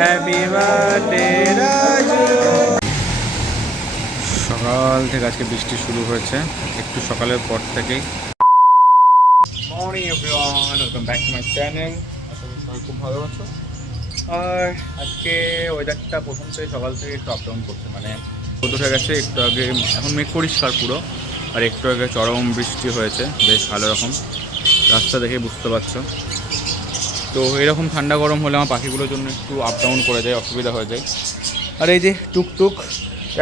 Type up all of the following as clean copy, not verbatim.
Happy birthday Raju. সকাল থেকে আজকে বৃষ্টি শুরু হয়েছে, একটু সকালের পর থেকেই। Morning everyone, welcome back to my channel. আশা করি সবাই খুব ভালো আছো। আর আজকে ওয়েদারটা প্রথম থেকে সকাল থেকে একটু আপ ডাউন করছে, মানে রোদ উঠে গেছে একটু আগে, এখন মেঘ পরিষ্কার পুরো, আর একটু আগে চরম বৃষ্টি হয়েছে বেশ ভালো রকম, রাস্তা দেখে বুঝতে পারছো। তো এরকম ঠান্ডা গরম হলে আমার পাখিগুলোর জন্য একটু আপ ডাউন করে যায়, অসুবিধা হয়ে যায়। আর এই যে টুকটুক,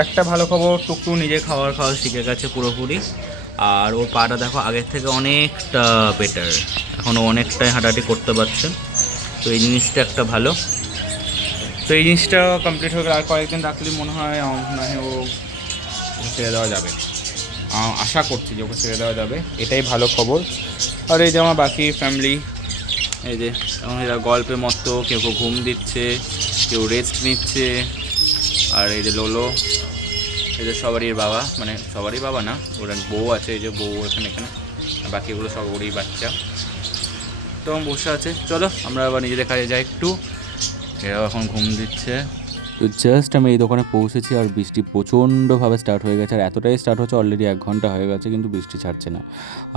একটা ভালো খবর, টুকটুক নিজে খাওয়া শিখে গেছে পুরোপুরি। আর ওর পাটা দেখো আগের থেকে অনেকটা বেটার, এখনও অনেকটাই হাঁটাহাঁটি করতে পারছে। তো এই জিনিসটা একটা ভালো। তো এই জিনিসটা কমপ্লিট হয়ে গেলে আর কয়েকদিন রাখলে মনে হয় ও ছেড়ে দেওয়া যাবে। আশা করছি যে ওকে ছেড়ে দেওয়া যাবে, এটাই ভালো খবর। আর এই যে আমার বাকি ফ্যামিলি, এই যে এখন এরা গল্পের মতো, কেউ কেউ ঘুম দিচ্ছে, কেউ রেস্ট নিচ্ছে। আর এই যে লোলো, এই যে সবারই বাবা, মানে সবারই বাবা না, ওর বউ আছে, এই যে বউ এখানে, আর বাকিগুলো সব ওরই বাচ্চা। তো বসে আছে, চলো আমরা আবার নিজেদের কাজে যাই একটু। এরাও এখন ঘুম দিচ্ছে। তো জাস্ট আমি এই দোকানে পৌঁছেছি আর বৃষ্টি প্রচণ্ডভাবে স্টার্ট হয়ে গেছে। আর এতটাই স্টার্ট হচ্ছে, অলরেডি 1 ঘন্টা হয়ে গেছে কিন্তু বৃষ্টি ছাড়ছে না।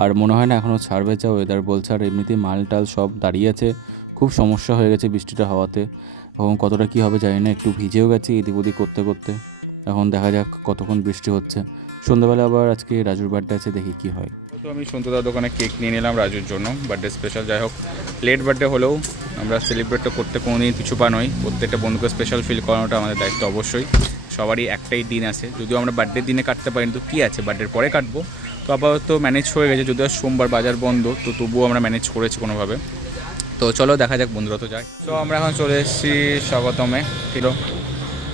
আর মনে হয় না এখনও ছাড়বে, যা ওয়েদার বলছে। আর এমনিতেই মাল টাল সব দাঁড়িয়ে আছে, খুব সমস্যা হয়ে গেছে বৃষ্টিটা হওয়াতে। এবং কতটা কী হবে জানি না, একটু ভিজেও গেছি এদিক ওদিক করতে করতে। এখন দেখা যাক কতক্ষণ বৃষ্টি হচ্ছে। সন্ধ্যাবেলা আবার আজকে রাজুর বার্থডে আছে, দেখি কি হয়। তো আমি সন্তুদার দোকানে কেক নিয়ে নিলাম রাজুর জন্য, বার্থডে স্পেশাল। যাই হোক, লেট বার্থডে হলেও আমরা সেলিব্রেটটা করতে কোনোদিন কিছু পা নয়। প্রত্যেকটা বন্ধুকে স্পেশাল ফিল করানোটা আমাদের দায়িত্ব অবশ্যই। সবারই একটাই দিন আছে, যদিও আমরা বার্থডের দিনে কাটতে পারি, তো কী আছে, বার্থডের পরে কাটবো। তো আপাতত ম্যানেজ হয়ে গেছে, যদিও সোমবার বাজার বন্ধ, তো তবুও আমরা ম্যানেজ করেছি কোনোভাবে। তো চলো দেখা যাক, বন্ধুরা তো যায়। তো আমরা এখন চলে এসেছি স্বাগতমে, ঠিক।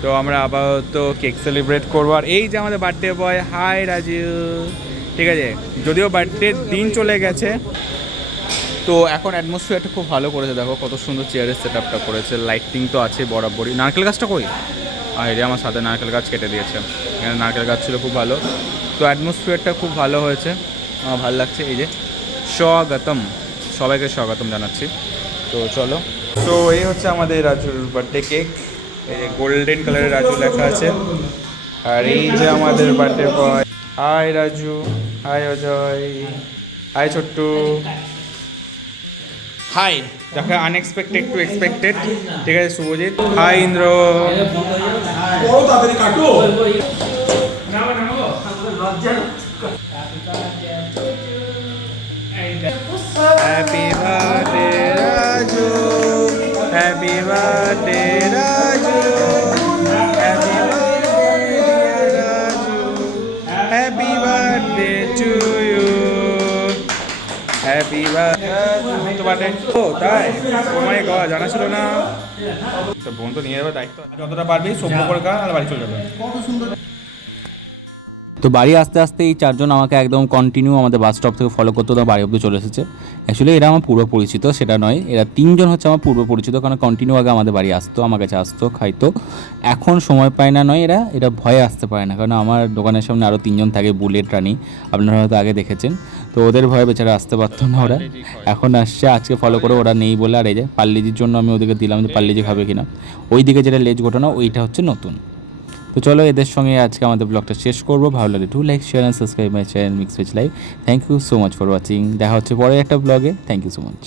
তো আমরা আপাতত কেক সেলিব্রেট করবো। আর এই যে আমাদের বার্থডে বয়, হাই রাজু। ঠিক আছে, যদিও বার্থডের দিন চলে গেছে, তো এখন অ্যাটমসফিয়ারটা খুব ভালো করেছে। দেখো কত সুন্দর চেয়ারের সেট আপটা করেছে, লাইটিং তো আছে বরাবরই। নারকেল গাছটা কই? আর এটা আমার সাথে নারকেল গাছ কেটে দিয়েছে, এখানে নারকেল গাছ ছিল খুব ভালো। তো অ্যাটমসফিয়ারটা খুব ভালো হয়েছে, আমার ভালো লাগছে। এই যে স্বাগতম, সবাইকে স্বাগতম জানাচ্ছি। তো চলো, তো এই হচ্ছে আমাদের রাজুর বার্থডে কেক। এই যে গোল্ডেন কালারের রাজু লেখা আছে। আর এই যে আমাদের birthday boy, hi Raju, hi Ajay, hi Chhotu, hi. দেখো আনএক্সপেক্টেড টু এক্সপেক্টেড, ঠিক আছে Subhajit, hi Indra. Happy birthday Raju, happy birthday Raju, happy birthday Raju, happy birthday to you, happy birthday. ও তাই, ও মাই গড, জানা ছিল না। তো বোন তো নিয়ে যাবে দায়িত্ব, যতটা পারবি সভ্য করে খা, আর বাড়ি চলে যাবে। কত সুন্দর। তো বাড়ি আসতে আসতে এই 4 জন আমাকে একদম কন্টিনিউ আমাদের বাস স্টপ থেকে ফলো করতে, তো বাড়ি অব্দি চলে এসেছে। অ্যাকচুয়ালি এরা আমার পূর্ব পরিচিত, সেটা নয়, এরা 3 জন হচ্ছে আমার পূর্ব পরিচিত, কারণ কন্টিনিউ আগে আমাদের বাড়ি আসতো, আমার কাছে আসতো, খাইতো। এখন সময় পায় না, নয় এরা ভয়ে আসতে পারে না, কারণ আমার দোকানের সামনে আরও 3 জন থাকে, বুলেট রানী, আপনারা হয়তো আগে দেখেছেন। তো ওদের ভয়ে বেচারা আসতে পারতো না, ওরা এখন আসছে। আজকে ফলো করে ওরা নেই বলে। আর এই যে পাল্লিজির জন্য আমি ওদেরকে দিলাম, যে পাল্লিজি খাবে কিনা। ওই দিকে যেটা লেজ ঘটনা, ওইটা হচ্ছে নতুন। তো চলো, এদের সঙ্গে আজকে আমাদের ব্লগটা শেষ করবো। ভালো লাগে do like, share and subscribe my channel mix veg live. Thank you so much for watching. দেখা হচ্ছে পরে একটা ব্লগে। Thank you so much.